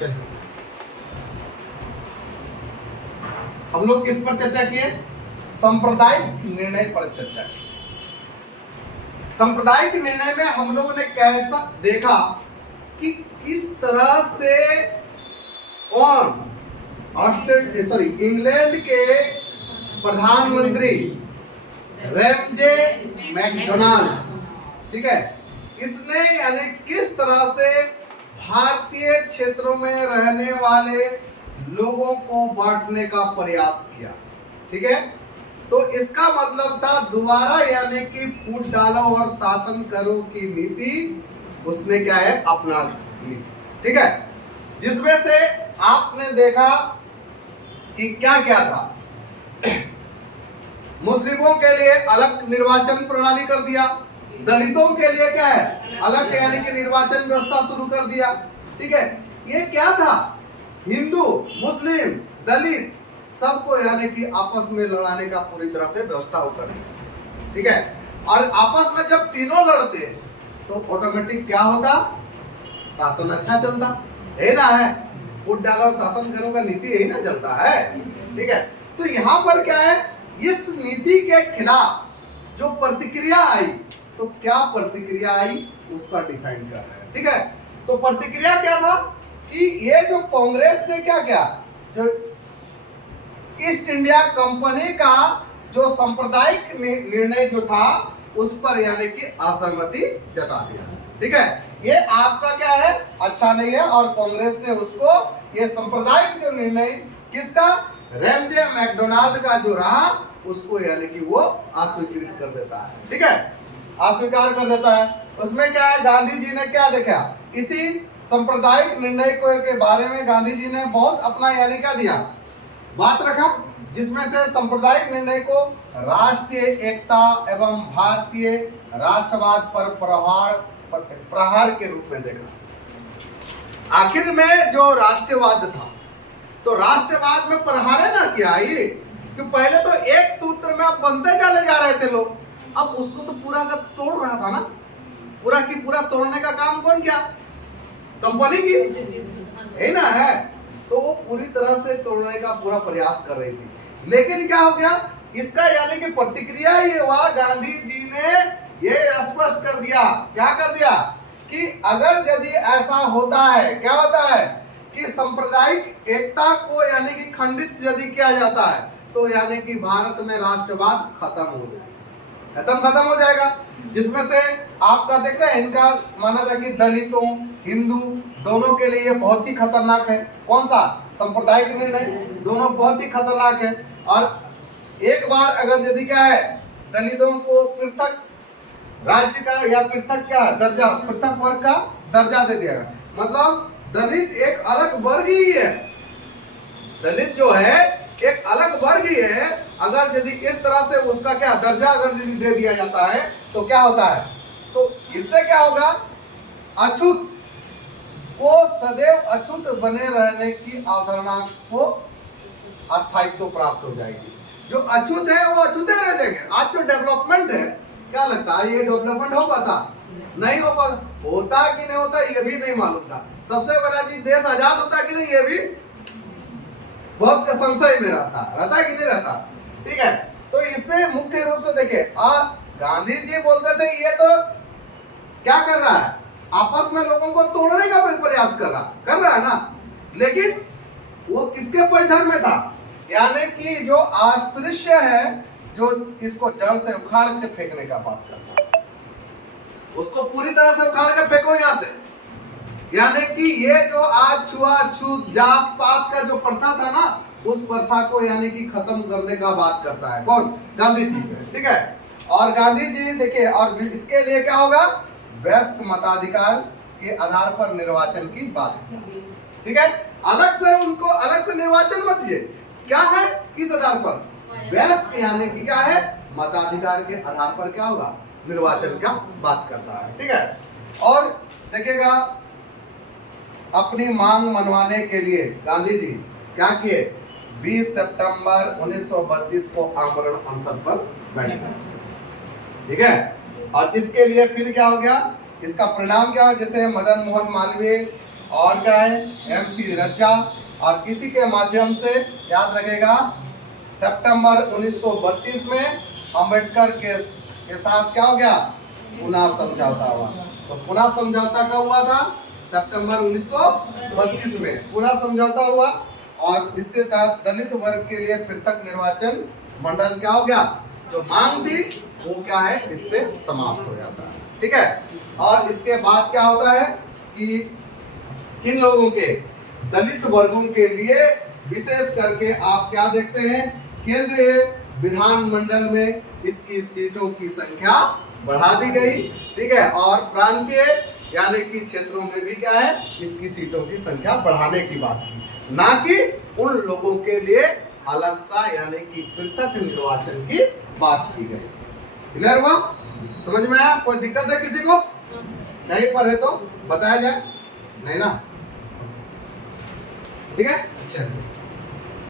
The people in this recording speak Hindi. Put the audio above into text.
चलिए, हम लोग किस पर चर्चा किए? सांप्रदायिक निर्णय पर चर्चा की। सांप्रदायिक निर्णय में हम लोगों ने कैसा देखा कि किस तरह से कौन इंग्लैंड के प्रधानमंत्री रैमजे मैकडोनाल्ड, ठीक है, इसने यानी किस तरह से भारतीय क्षेत्रों में रहने वाले लोगों को बांटने का प्रयास किया। ठीक है, तो इसका मतलब था दोबारा यानी कि फूट डालो और शासन करो की नीति उसने क्या है अपना नीति। ठीक है, जिसमें से आपने देखा कि क्या क्या था। मुस्लिमों के लिए अलग निर्वाचन प्रणाली कर दिया, दलितों के लिए क्या है अलग यानी कि निर्वाचन व्यवस्था शुरू कर दिया। ठीक है, ये क्या था, हिंदू मुस्लिम दलित सबको यानी कि आपस में लड़ाने का पूरी तरह से व्यवस्था कर दिया। ठीक है, और आपस में जब तीनों लड़ते तो ऑटोमेटिक क्या होता, शासन अच्छा चलता है ना, है वोट डालो और शासन करो का नीति यही ना चलता है। ठीक है, तो यहाँ पर क्या है, इस नीति के खिलाफ जो प्रतिक्रिया आई, तो क्या प्रतिक्रिया आई उस पर डिपेंड कर रहा है। ठीक है, तो प्रतिक्रिया क्या था कि ये जो कांग्रेस ने क्या किया, जो ईस्ट इंडिया कंपनी का जो सांप्रदायिक निर्णय जो था उस पर यानी कि असहमति जता दिया। ठीक है, ये आपका क्या है अच्छा नहीं है, और कांग्रेस ने उसको ये सांप्रदायिक जो निर्णय किसका, रैमजे मैकडोनाल्ड का जो रहा उसको यानी कि वो अस्वीकृत कर देता है। ठीक है, अस्वीकार कर देता है। उसमें क्या है, गांधी जी ने क्या देखा, इसी सांप्रदायिक निर्णय को के बारे में गांधी जी ने बहुत अपना यानी क्या दिया बात रखा, जिसमें से सांप्रदायिक निर्णय को राष्ट्रीय एकता एवं भारतीय राष्ट्रवाद पर प्रहार के रूप में देखा। आखिर में जो राष्ट्रवाद था, तो राष्ट्रवाद में प्रहार है ना किया ये, कि पहले तो एक सूत्र में आप बनते चले जा रहे थे लोग, अब उसको तो पूरा का तोड़ रहा था ना, पूरा की पूरा तोड़ने का काम कौन किया, कंपनी की है ना, है तो वो पूरी तरह से तोड़ने का पूरा प्रयास कर रही थी। लेकिन क्या हो गया, इसका यानी कि प्रतिक्रिया ये हुआ, गांधी जी ने ये स्पष्ट कर दिया, क्या कर दिया कि अगर यदि ऐसा होता है, क्या होता है कि सांप्रदायिक एकता को यानी कि खंडित यदि किया जाता है, तो यानी कि भारत में राष्ट्रवाद खत्म हो जाएगा। जिसमें से आपका देख रहे हैं, इनका माना जाए कि दलितों हिंदू दोनों के लिए बहुत ही खतरनाक है। कौन सा, सांप्रदायिक निर्णय, दोनों बहुत ही खतरनाक है। और एक बार अगर यदि क्या है, दलितों को पृथक राज्य का या पृथक क्या दर्जा, पृथक वर्ग का दर्जा दे दिया, मतलब दलित एक अलग वर्ग ही है, दलित जो है एक अलग वर्ग ही है। अगर यदि इस तरह से उसका क्या दर्जा अगर यदि दे दिया जाता है तो क्या होता है, तो इससे क्या होगा, अछूत को सदैव अछूत बने रहने की अवधारणा को अस्थायित्व प्राप्त हो जाएगी। जो अछूत है वो अछूते रह जाएंगे। आज जो डेवलपमेंट है, क्या लगता है ये डेवलपमेंट हो पाता, नहीं हो पाता, होता कि नहीं होता ये भी नहीं मालूम था। सबसे बड़ा चीज, देश आजाद होता कि नहीं ये भी बहुत का संशय में रहता कि नहीं रहता। ठीक है, तो इससे मुख्य रूप से देखे, गांधी जी बोलते थे ये तो क्या कर रहा है, आपस में लोगों को तोड़ने का प्रयास कर रहा है ना, लेकिन वो किसके परिधर में था, यानी कि जो अस्पृश्य है, जो इसको जड़ से उखाड़ के फेंकने का बात करता है, उसको पूरी तरह से उखाड़ के फेंको यहाँ से। यानी कि ये जो आज छुआछूत जात पात का जो प्रथा था ना, उस प्रथा को यानी कि खत्म करने का बात करता है कौन, गांधी जी। ठीक है, और गांधी जी देखिए, और इसके लिए क्या होगा, वयस्क मताधिकार के आधार पर निर्वाचन की बात। ठीक है, अलग से उनको अलग से निर्वाचन मत दिए, क्या है किस आधार पर, वयस्क यानी कि क्या है मताधिकार के आधार पर क्या होगा, निर्वाचन का बात करता है। ठीक है, और देखिएगा अपनी मांग मनवाने के लिए गांधी जी क्या किए, 20 सितंबर 1932 को आमरण अनशन पर बैठ गए। ठीक है, और इसके लिए फिर क्या हो गया, इसका परिणाम क्या हो, जैसे मदन मोहन मालवीय और क्या है MC रज्जा, और इसी के माध्यम से याद रखेगा सितंबर 1932 में अंबेडकर के साथ क्या हो गया, पुनः समझौता हुआ। तो पुनः समझौता कब हुआ था, सितंबर 1932 में पुनः समझौता हुआ, और इससे तहत दलित वर्ग के लिए पृथक निर्वाचन मंडल क्या हो गया, जो मांग थी वो क्या है, इससे समाप्त हो जाता है। ठीक है, और इसके बाद क्या होता है कि किन लोगों के, दलित वर्गों के लिए विशेष करके आप क्या देखते हैं, केंद्रीय विधानमंडल में इसकी सीटों की संख्या बढ़ा दी गई। ठीक है, और प्रांतीय यानी कि क्षेत्रों में भी क्या है, इसकी सीटों की संख्या बढ़ाने की बात की, ना कि उन लोगों के लिए अलग सा यानी कि पृथक निर्वाचन की बात की गई। क्लियर हुआ, समझ में आया? कोई दिक्कत है किसी को? नहीं पर है तो बताया जाए, नहीं ना? ठीक है, चलिए।